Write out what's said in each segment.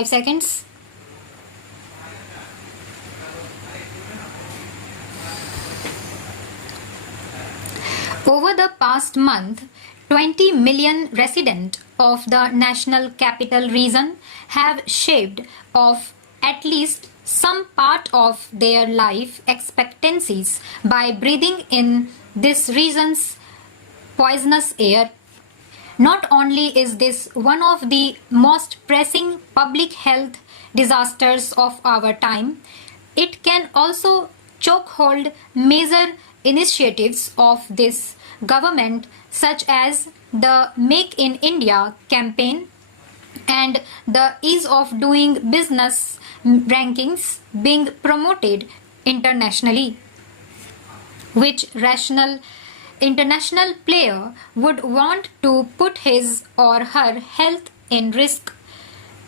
5 seconds. Over the past month, 20 million residents of the National Capital Region have shaved off at least some part of their life expectancies by breathing in this region's poisonous air. Not only is this one of the most pressing public health disasters of our time, it can also chokehold major initiatives of this government such as the Make in India campaign and the ease of doing business rankings being promoted internationally. Which rational international player would want to put his or her health in risk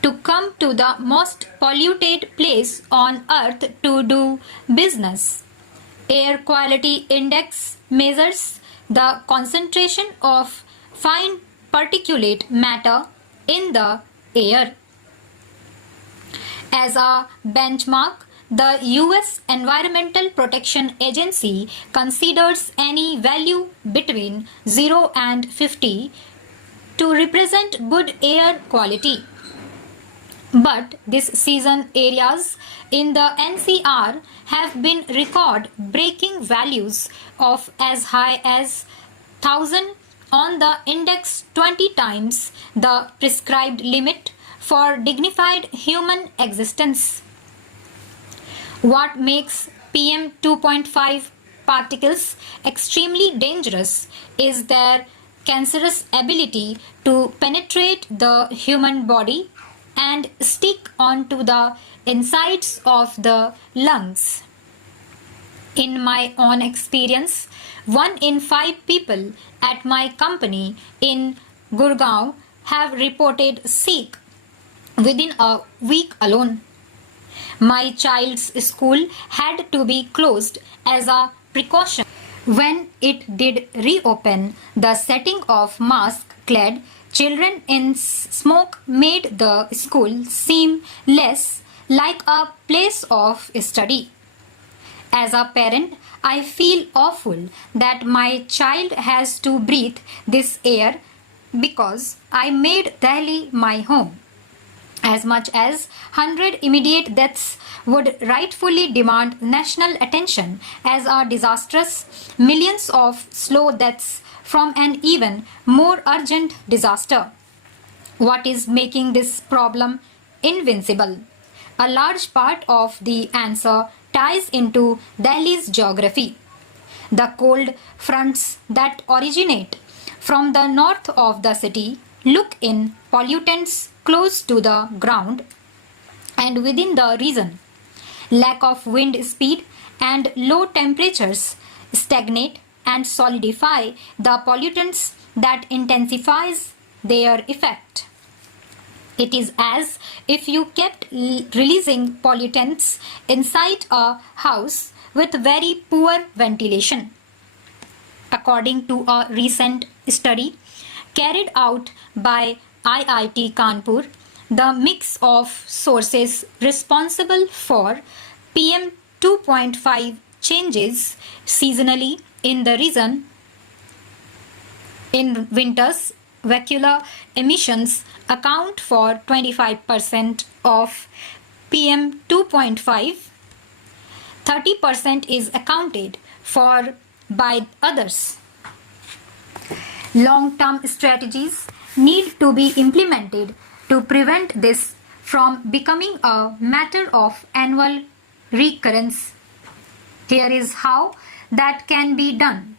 to come to the most polluted place on earth to do business? Air quality index measures the concentration of fine particulate matter in the air. As a benchmark, the US Environmental Protection Agency considers any value between 0 and 50 to represent good air quality. But this season areas in the NCR have been record-breaking values of as high as 1000 on the index, 20 times the prescribed limit for dignified human existence. What makes PM 2.5 particles extremely dangerous is their cancerous ability to penetrate the human body and stick onto the insides of the lungs. In my own experience, 1 in 5 people at my company in Gurgaon have reported sick within a week alone. My child's school had to be closed as a precaution. When it did reopen, the setting of mask-clad children in smoke made the school seem less like a place of study. As a parent, I feel awful that my child has to breathe this air because I made Delhi my home. As much as 100 immediate deaths would rightfully demand national attention as a disastrous, millions of slow deaths from an even more urgent disaster. What is making this problem invincible? A large part of the answer ties into Delhi's geography. The cold fronts that originate from the north of the city look in pollutants close to the ground and within the region. Lack of wind speed and low temperatures stagnate and solidify the pollutants that intensifies their effect. It is as if you kept releasing pollutants inside a house with very poor ventilation. According to a recent study carried out by IIT Kanpur, the mix of sources responsible for PM 2.5 changes seasonally in the region. In winters, vehicular emissions account for 25% of PM 2.5. 30% is accounted for by others. Long-term strategies need to be implemented to prevent this from becoming a matter of annual recurrence. Here is how that can be done.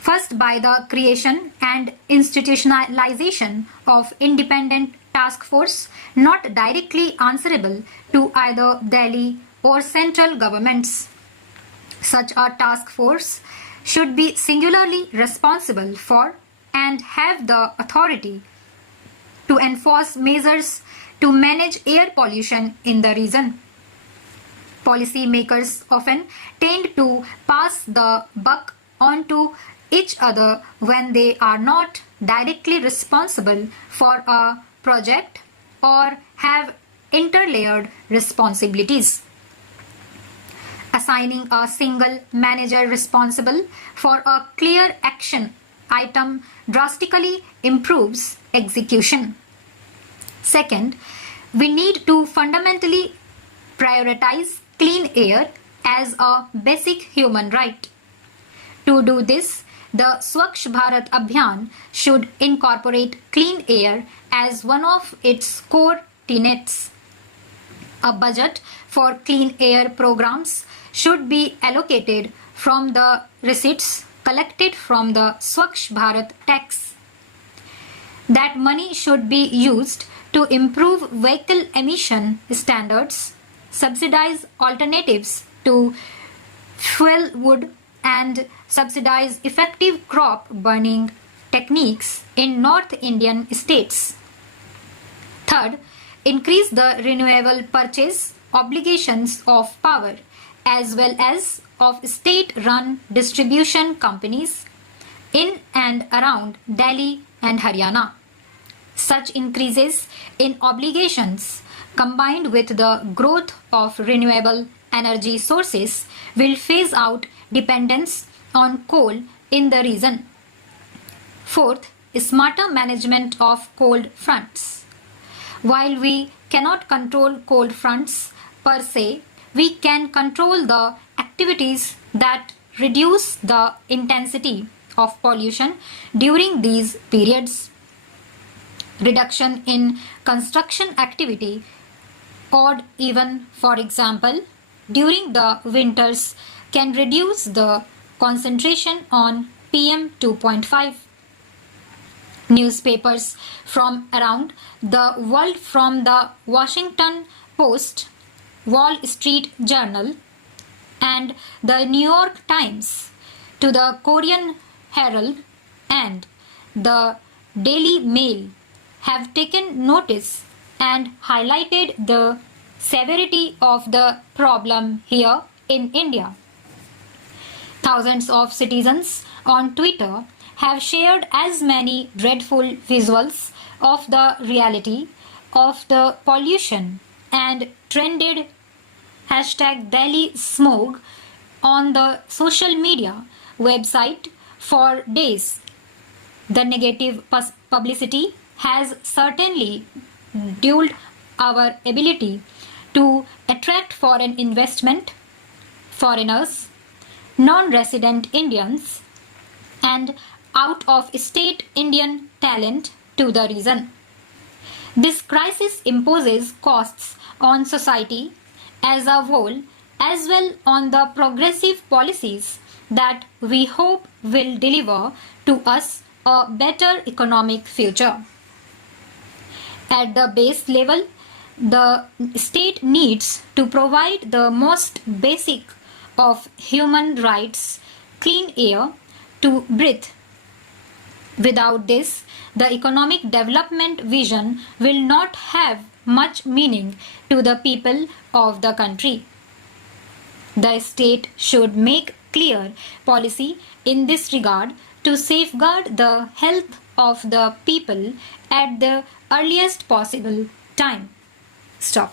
First, by the creation and institutionalization of independent task force not directly answerable to either Delhi or central governments. Such a task force should be singularly responsible for and have the authority to enforce measures to manage air pollution in the region. Policy makers often tend to pass the buck onto each other when they are not directly responsible for a project or have interlayered responsibilities. Assigning a single manager responsible for a clear action item drastically improves execution. Second, we need to fundamentally prioritize clean air as a basic human right. To do this, the Swachh Bharat Abhiyan should incorporate clean air as one of its core tenets. A budget for clean air programs should be allocated from the receipts collected from the Swachh Bharat tax. That money should be used to improve vehicle emission standards, subsidize alternatives to fuel wood, and subsidize effective crop burning techniques in North Indian states. Third, increase the renewable purchase obligations of power as well as of state-run distribution companies in and around Delhi and Haryana. Such increases in obligations combined with the growth of renewable energy sources will phase out dependence on coal in the region. Fourth, smarter management of cold fronts. While we cannot control cold fronts per se, we can control the activities that reduce the intensity of pollution during these periods. Reduction in construction activity, odd even, for example, during the winters, can reduce the concentration on PM 2.5. Newspapers from around the world, from the Washington Post, Wall Street Journal, and the New York Times to the Korean Herald and the Daily Mail, have taken notice and highlighted the severity of the problem here in India. Thousands of citizens on Twitter have shared as many dreadful visuals of the reality of the pollution and trended #Delhi Smog on the social media website for days. The negative publicity has certainly dulled our ability to attract foreign investment, foreigners, non-resident Indians, and out-of-state Indian talent to the region. This crisis imposes costs on society as a whole as well on the progressive policies that we hope will deliver to us a better economic future. At the base level, the state needs to provide the most basic of human rights, clean air to breathe. Without this, the economic development vision will not have much meaning to the people of the country. The state should make clear policy in this regard to safeguard the health of the people at the earliest possible time. Stop.